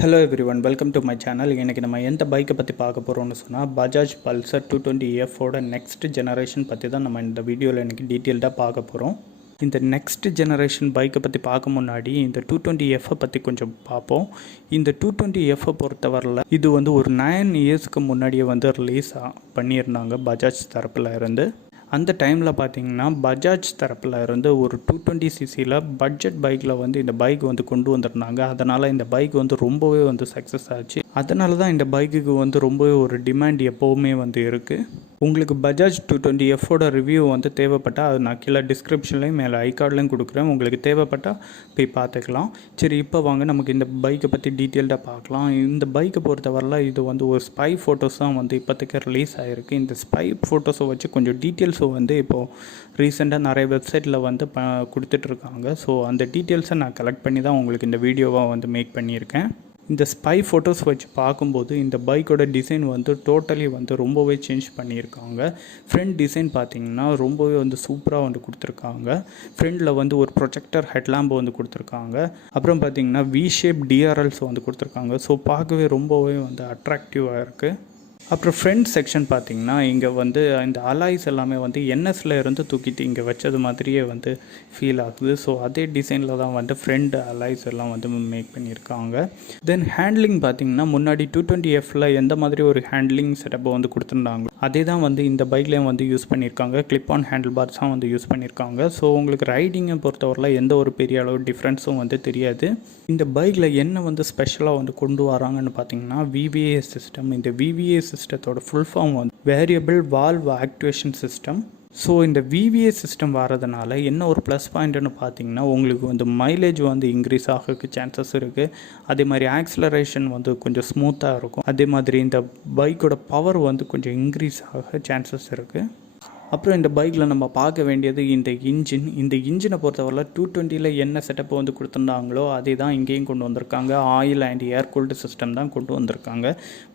Hello everyone, welcome to my channel. இன்னைக்கு நம்ம எந்த பைக்கை பற்றி பார்க்க போகிறோம்னு சொன்னால் Bajaj Pulsar 220F next generation பற்றி தான் நம்ம இந்த வீடியோவில் எனக்கு டீட்டெயில்டாக பார்க்க போகிறோம். இந்த நெக்ஸ்ட் ஜெனரேஷன் பைக்கை பற்றி பார்க்க முன்னாடி இந்த 220F பற்றி கொஞ்சம் பார்ப்போம். இந்த 220F பொறுத்தவரையில் இது வந்து ஒரு 9 இயர்ஸ்க்கு முன்னாடியே வந்து ரிலீஸ் பண்ணியிருந்தாங்க பஜாஜ் தரப்பில் இருந்து. அந்த டைமில் பார்த்தீங்கன்னா பஜாஜ் தரப்பில் இருந்து ஒரு 220cc பட்ஜெட் பைக்கில் வந்து இந்த பைக் வந்து கொண்டு வந்திருந்தாங்க. அதனால் இந்த பைக் வந்து ரொம்பவே வந்து சக்ஸஸ் ஆச்சு. அதனால தான் இந்த பைக்குக்கு வந்து ரொம்பவே ஒரு டிமாண்ட் எப்போவுமே வந்து இருக்குது. உங்களுக்கு பஜாஜ் 220F ரிவ்யூ வந்து தேவைப்பட்டால் அது நான் கீழே டிஸ்கிரிப்ஷன்லேயும் மேலே ஐகார்ட்லையும் கொடுக்குறேன். உங்களுக்கு தேவைப்பட்டால் போய் பார்த்துக்கலாம். சரி, இப்போ வாங்க நமக்கு இந்த பைக்கை பற்றி டீட்டெயில்டாக பார்க்கலாம். இந்த பைக்கை பொறுத்தவரையில் இது வந்து ஒரு ஸ்பை ஃபோட்டோஸ் தான் வந்து இப்போதைக்கு ரிலீஸ் ஆகிருக்கு. இந்த ஸ்பை ஃபோட்டோஸை வச்சு கொஞ்சம் டீட்டெயில்ஸை வந்து இப்போது ரீசெண்டாக நிறைய வெப்சைட்டில் வந்து கொடுத்துட்ருக்காங்க. ஸோ அந்த டீட்டெயில்ஸை நான் கலெக்ட் பண்ணி தான் உங்களுக்கு இந்த வீடியோவாக வந்து மேக் பண்ணியிருக்கேன். இந்த ஸ்பை ஃபோட்டோஸ் வச்சு பார்க்கும்போது இந்த பைக்கோட டிசைன் வந்து டோட்டலி வந்து ரொம்பவே சேஞ்ச் பண்ணியிருக்காங்க. ஃப்ரண்ட் டிசைன் பார்த்திங்கன்னா ரொம்பவே வந்து சூப்பராக வந்து கொடுத்துருக்காங்க. ஃப்ரண்டில் வந்து ஒரு ப்ரொஜெக்டர் ஹெட்லாம்பு வந்து கொடுத்துருக்காங்க. அப்புறம் பார்த்திங்கன்னா வி ஷேப் டிஆர்எல்ஸ் வந்து கொடுத்துருக்காங்க. ஸோ பார்க்கவே ரொம்பவே வந்து அட்ராக்டிவாக இருக்குது. அப்புறம் ஃப்ரண்ட் செக்ஷன் பார்த்திங்கன்னா இங்கே வந்து இந்த அலாய்ஸ் எல்லாமே வந்து என்எஸ்ல இருந்து தூக்கிட்டு இங்கே வச்சது மாதிரியே வந்து ஃபீல் ஆகுது. ஸோ அதே டிசைனில் தான் வந்து ஃப்ரண்ட் அலாய்ஸ் எல்லாம் வந்து மேக் பண்ணியிருக்காங்க. தென் ஹேண்ட்லிங் பார்த்திங்கன்னா முன்னாடி 220F எந்த மாதிரி ஒரு ஹேண்ட்லிங் செட்டப்பை வந்து கொடுத்துருந்தாங்க அதே தான் வந்து இந்த பைக்லேயும் வந்து யூஸ் பண்ணியிருக்காங்க. கிளிப் ஆன் ஹேண்டில் பார்ஸ் தான் வந்து யூஸ் பண்ணியிருக்காங்க. ஸோ உங்களுக்கு ரைடிங்கை பொறுத்தவரையில் எந்த ஒரு பெரிய அளவு டிஃப்ரென்ஸும் வந்து தெரியாது. இந்த பைக்கில் என்ன வந்து ஸ்பெஷலாக வந்து கொண்டு வராங்கன்னு பார்த்தீங்கன்னா VVA சிஸ்டம். இந்த VVA சிஸ்டத்தோட ஃபுல் ஃபார்ம் வந்து variable valve activation system. So இந்த VVA சிஸ்டம் வரதுனால என்ன ஒரு ப்ளஸ் பாயிண்ட்னு பார்த்தீங்கன்னா உங்களுக்கு வந்து மைலேஜ் வந்து இன்க்ரீஸ் ஆகிறதுக்கு சான்சஸ் இருக்குது. அதே மாதிரி ஆக்சிலரேஷன் வந்து கொஞ்சம் ஸ்மூத்தாக இருக்கும். அதே மாதிரி இந்த பைக்கோட பவர் வந்து கொஞ்சம் இன்க்ரீஸ் ஆக சான்சஸ் இருக்குது. அப்புறம் இந்த பைக்கில் நம்ம பார்க்க வேண்டியது இந்த இன்ஜின். இந்த இன்ஜினை பொறுத்தவரையில் 220 என்ன செட்டப்பை வந்து கொடுத்துருந்தாங்களோ அதே தான் இங்கேயும் கொண்டு வந்திருக்காங்க. Oil and air cooled system தான் கொண்டு வந்திருக்காங்க.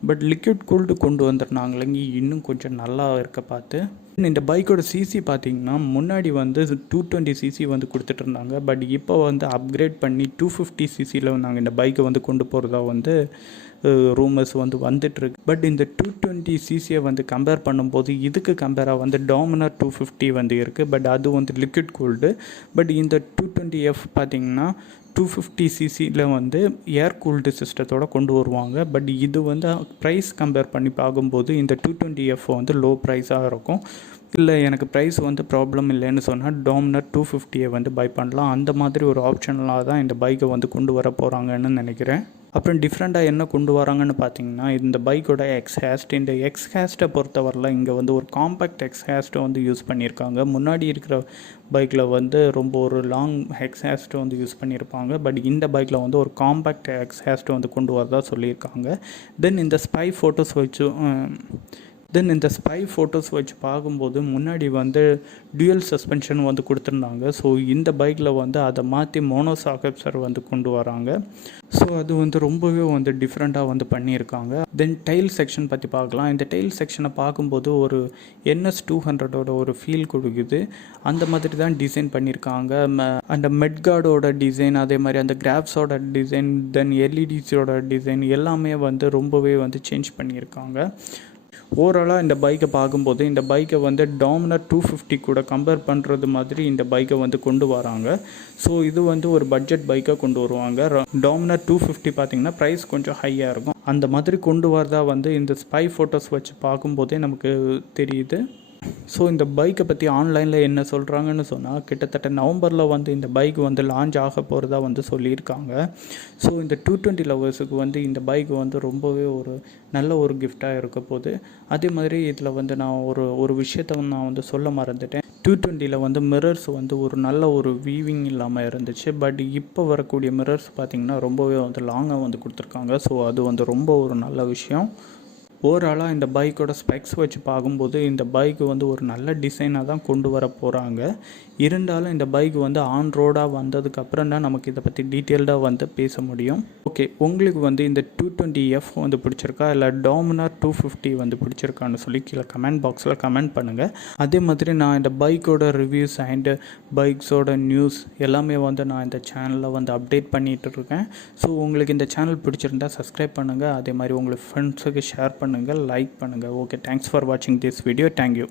பட் லிக்விட் கூல்டு கொண்டு வந்திருந்தாங்களேங்க இன்னும் கொஞ்சம் நல்லா இருக்க பார்த்து. இந்த பைக்கோட சிசி பார்த்திங்கன்னா முன்னாடி வந்து 220cc வந்து கொடுத்துட்டு இருந்தாங்க. பட் இப்போ வந்து அப்கிரேட் பண்ணி 250cc நாங்கள் இந்த பைக்கை வந்து கொண்டு போகிறதா வந்து ரூமர்ஸ் வந்து வந்துட்டுருக்கு. பட் இந்த 220cc வந்து கம்பேர் பண்ணும்போது இதுக்கு கம்பேராக வந்து டாமினர் 250 வந்து இருக்குது. பட் அது வந்து லிக்விட் கூல்டு. பட் இந்த 220F பார்த்திங்கன்னா 250cc வந்து ஏர் கூல்டு சிஸ்டத்தோடு கொண்டு வருவாங்க. பட் இது வந்து ப்ரைஸ் கம்பேர் பண்ணி பார்க்கும்போது இந்த 220F வந்து லோ ப்ரைஸாக இருக்கும். இல்லை எனக்கு ப்ரைஸ் வந்து ப்ராப்ளம் இல்லைன்னு சொன்னால் டாமினர் 250 வந்து பை பண்ணலாம். அந்த மாதிரி ஒரு ஆப்ஷனலாக தான் இந்த பைக்கை வந்து கொண்டு வர போகிறாங்கன்னு நினைக்கிறேன். அப்புறம் டிஃப்ரெண்ட்டாக என்ன கொண்டு வராங்கன்னு பார்த்தீங்கன்னா இந்த பைக்கோட எக்ஸ்ஹாஸ்ட். இந்த எக்ஸ்ஹாஸ்ட்டை பொறுத்தவரையில் இங்கே வந்து ஒரு காம்பேக்ட் எக்ஸ்ஹாஸ்ட்டை வந்து யூஸ் பண்ணியிருக்காங்க. முன்னாடி இருக்கிற பைக்கில் வந்து ரொம்ப ஒரு லாங் எக்ஸ்ஹாஸ்ட்டை வந்து யூஸ் பண்ணியிருப்பாங்க. பட் இந்த பைக்கில் வந்து ஒரு காம்பேக்ட் எக்ஸ்ஹாஸ்ட்டை வந்து கொண்டு வரதா சொல்லியிருக்காங்க. தென் இந்த ஸ்பை ஃபோட்டோஸ் வச்சு பார்க்கும்போது முன்னாடி வந்து டியூயல் சஸ்பென்ஷன் வந்து கொடுத்துருந்தாங்க. ஸோ இந்த பைக்கில் வந்து அதை மாற்றி மோனோசாக்கப்சர் வந்து கொண்டு வராங்க. ஸோ அது வந்து ரொம்பவே வந்து டிஃப்ரெண்ட்டாக வந்து பண்ணியிருக்காங்க. தென் டைல் செக்ஷன் பற்றி பார்க்கலாம். இந்த டைல் செக்ஷனை பார்க்கும்போது ஒரு NS200 ஒரு ஃபீல் கொடுக்குது. அந்த மாதிரி தான் டிசைன் பண்ணியிருக்காங்க. அந்த மெட்கார்டோட டிசைன், அதே மாதிரி அந்த கிராஃப்ஸோட டிசைன், தென் LEDஸோட டிசைன் எல்லாமே வந்து ரொம்பவே வந்து சேஞ்ச் பண்ணியிருக்காங்க. ஓவராலாக இந்த பைக்கை பார்க்கும்போது இந்த பைக்கை வந்து டாமினர் 250 கூட கம்பேர் பண்ணுறது மாதிரி இந்த பைக்கை வந்து கொண்டு வராங்க. ஸோ இது வந்து ஒரு பட்ஜெட் பைக்காக கொண்டு வருவாங்க. டாமினர் 250 பார்த்திங்கன்னா ப்ரைஸ் கொஞ்சம் ஹையாக இருக்கும். அந்த மாதிரி கொண்டு வரதா வந்து இந்த ஸ்பை ஃபோட்டோஸ் வச்சு பார்க்கும்போதே நமக்கு தெரியுது. ஸோ இந்த பைக்கை பற்றி ஆன்லைனில் என்ன சொல்கிறாங்கன்னு சொன்னால் கிட்டத்தட்ட நவம்பரில் வந்து இந்த பைக் வந்து லான்ச் ஆக போகிறதா வந்து சொல்லியிருக்காங்க. ஸோ இந்த 220 லவர்ஸுக்கு வந்து இந்த பைக் வந்து ரொம்பவே ஒரு நல்ல ஒரு கிஃப்டாக இருக்க போகுது. அதே மாதிரி இதில் வந்து நான் ஒரு விஷயத்தை நான் வந்து சொல்ல மறந்துட்டேன். 220 வந்து மிரர்ஸ் வந்து ஒரு நல்ல ஒரு வீவிங் இல்லாமல் இருந்துச்சு. பட் இப்போ வரக்கூடிய மிரர்ஸ் பார்த்திங்கன்னா ரொம்பவே வந்து லாங்காக வந்து கொடுத்துருக்காங்க. ஸோ அது வந்து ரொம்ப ஒரு நல்ல விஷயம். ஓவராலாக இந்த பைக்கோட ஸ்பெக்ஸ் வச்சு பார்க்கும்போது இந்த பைக்கு வந்து ஒரு நல்ல டிசைனாக தான் கொண்டு வர போகிறாங்க. இருந்தாலும் இந்த பைக் வந்து ஆன் ரோடாக வந்ததுக்கப்புறம் தான் நமக்கு இதை பற்றி டீட்டெயில்டாக வந்து பேச முடியும். ஓகே, உங்களுக்கு வந்து இந்த 220F வந்து பிடிச்சிருக்கா இல்லை டாமினார் 250 வந்து பிடிச்சிருக்கான்னு சொல்லி கீழே கமெண்ட் பாக்ஸில் கமெண்ட் பண்ணுங்கள். அதே மாதிரி நான் இந்த பைக்கோட ரிவ்யூஸ் அண்டு பைக்ஸோட நியூஸ் எல்லாமே வந்து நான் இந்த சேனலில் வந்து அப்டேட் பண்ணிகிட்டு இருக்கேன். ஸோ உங்களுக்கு இந்த சேனல் பிடிச்சிருந்தா சப்ஸ்கிரைப் பண்ணுங்கள். அதே மாதிரி உங்களுக்கு ஃப்ரெண்ட்ஸுக்கு ஷேர் பண்ணுங்கள், லைக் பண்ணுங்கள். ஓகே, தேங்க்ஸ் ஃபார் வாட்சிங் திஸ் வீடியோ. தேங்க்யூ.